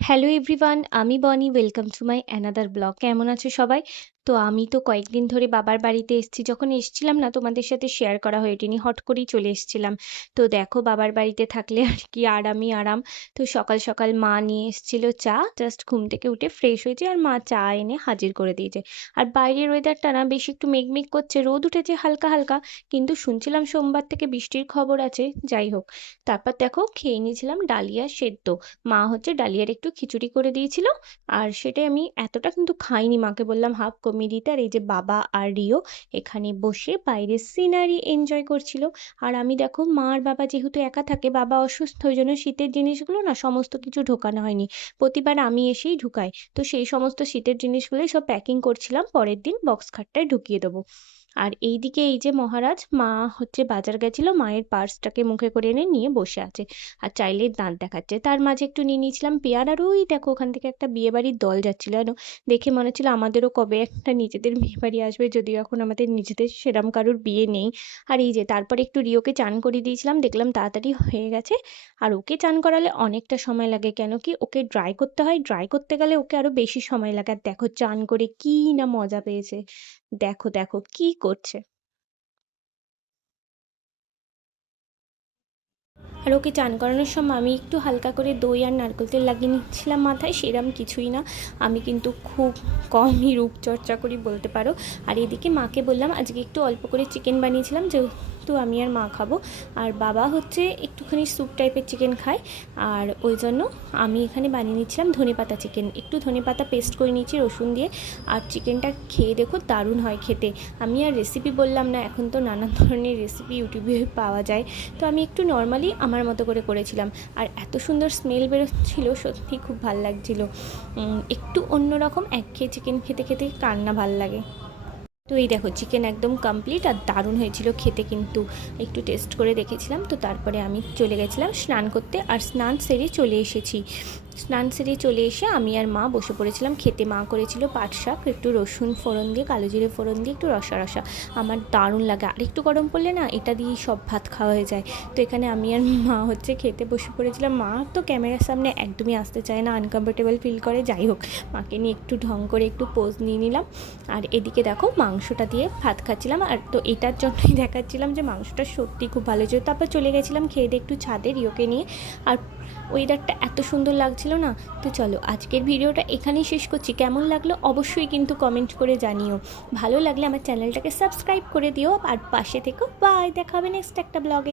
Hello everyone, আমি বনি। Welcome to my another blog. কেমন আছো সবাই? তো আমি তো কয়েকদিন ধরে বাবার বাড়িতে এসেছি। যখন এসেছিলাম না, তোমাদের সাথে শেয়ার করা হয়ে ওঠেনি, হট করেই চলে এসেছিলাম। তো দেখো, বাবার বাড়িতে থাকলে আর কি আরামই আরাম। তো সকাল সকাল মা নিয়ে এসেছিল চা। জাস্ট ঘুম থেকে উঠে ফ্রেশ হয়েছে আর মা চা এনে হাজির করে দিয়েছে। আর বাইরের ওয়েদারটা না বেশ একটু মেঘমেঘ করছে, রোদ উঠেছে হালকা হালকা, কিন্তু শুনছিলাম সোমবার থেকে বৃষ্টির খবর আছে। যাই হোক, তারপর দেখো খেয়ে নিয়েছিলাম ডালিয়া সেদ্ধ। মা হচ্ছে ডালিয়ার একটু খিচুড়ি করে দিয়েছিল, আর সেটাই আমি এতটা কিন্তু খাইনি, মাকে বললাম হাফ কমিয়ে দিতে। আর এই যে বাবা আর রিও এখানে বসে বাইরের সিনারি এনজয় করছিল। আর আমি দেখো, মা আর বাবা যেহেতু একা থাকে, বাবা অসুস্থ, ওই জন্য শীতের জিনিসগুলো না সমস্ত কিছু ঢোকানো হয়নি। প্রতিবার আমি এসেই ঢুকাই। তো সেই সমস্ত শীতের জিনিসগুলোই সব প্যাকিং করছিলাম, পরের দিন বক্স খাটটায় ঢুকিয়ে দেবো। আর এইদিকে এই যে মহারাজ, মা হচ্ছে বাজার গেছিল, মায়ের পার্সটাকে মুখে করে এনে নিয়ে বসে আছে আর চাইলেই দাঁত দেখাচ্ছে। তার মাঝে একটু নিয়ে নিয়েছিলাম পেয়ার। আর ওই দেখো, ওখান থেকে একটা বিয়ে বাড়ির দল যাচ্ছিল জানো। দেখে মনে হচ্ছিল আমাদেরও কবে একটা নিজেদের বিয়ে বাড়ি আসবে, যদিও এখন আমাদের নিজেদের সেরম কারোর বিয়ে নেই। আর এই যে তারপরে একটু রিওকে চান করিয়ে দিয়েছিলাম, দেখলাম তাড়াতাড়ি হয়ে গেছে। আর ওকে চান করালে অনেকটা সময় লাগে, কেন কি ওকে ড্রাই করতে হয়, ড্রাই করতে গেলে ওকে আরো বেশি সময় লাগে। আর দেখো চান করে কি না মজা পেয়েছে। দেখো দেখো কি করছে। আর ওকে চান করানোর সময় আমি একটু হালকা করে দই আর নারকেল তেল লাগিয়ে নিচ্ছিলাম মাথায়, সেরম কিছুই না। আমি কিন্তু খুব কমই রূপচর্চা করি বলতে পারো। আর এদিকে মাকে বললাম আজকে একটু অল্প করে চিকেন বানিয়েছিলাম, যেহেতু আমি আর মা খাবো। আর বাবা হচ্ছে একটুখানি স্যুপ টাইপের চিকেন খায়। আর ওই জন্য আমি এখানে বানিয়ে নিচ্ছিলাম ধনেপাতা চিকেন, একটু ধনেপাতা পেস্ট করে নিয়েছি রসুন দিয়ে। আর চিকেনটা খেয়ে দেখো, দারুণ হয় খেতে। আমি আর রেসিপি বললাম না, এখন তো নানান ধরনের রেসিপি ইউটিউবে পাওয়া যায়। তো আমি একটু নর্মালি আমার মতো করে করেছিলাম। আর এত সুন্দর স্মেল বেরোচ্ছিল, সত্যি খুব ভাল লাগছিল। একটু অন্যরকম, একঘেয়ে চিকেন খেতে খেতে কার না ভাল লাগে। তো এই দেখো চিকেন একদম কমপ্লিট আর দারুণ হয়েছিল খেতে, কিন্তু একটু টেস্ট করে দেখেছিলাম। তো তারপরে আমি চলে গেছিলাম স্নান করতে, আর স্নান সেরে চলে এসেছি। স্নান সেরে চলে এসে আমি আর মা বসে পড়েছিলাম খেতে। মা করেছিল পাট শাক, একটু রসুন ফোড়ন দিয়ে, কালো জিরে ফোড়ন দিয়ে, একটু রসা রসা। আমার দারুণ লাগে, আর একটু গরম পড়লে না এটা দিয়েই সব ভাত খাওয়া হয়ে যায়। তো এখানে আমি আর মা হচ্ছে খেতে বসে পড়েছিলাম। মা তো ক্যামেরার সামনে একদমই আসতে চায় না, আনকমফোর্টেবল ফিল করে। যাই হোক, মাকে নিয়ে একটু ঢং করে একটু পোজ নিয়ে নিলাম। আর এদিকে দেখো মাংসটা দিয়ে ভাত খাচ্ছিলাম। আর তো এটার জন্যই দেখাচ্ছিলাম যে মাংসটা সত্যি খুব ভালো ছিল। তারপর চলে গেছিলাম খেয়ে দিয়ে একটু ছাদে রিওকে নিয়ে। আর ওয়েদারটা এত সুন্দর লাগছিল না। তো চলো আজকের ভিডিওটা এখানেই শেষ করছি। কেমন লাগলো অবশ্যই কিন্তু কমেন্ট করে জানিও। ভালো লাগলে আমার চ্যানেলটাকে সাবস্ক্রাইব করে দিও আর পাশে থেকো। বাই, দেখা হবে নেক্সট একটা ব্লগে।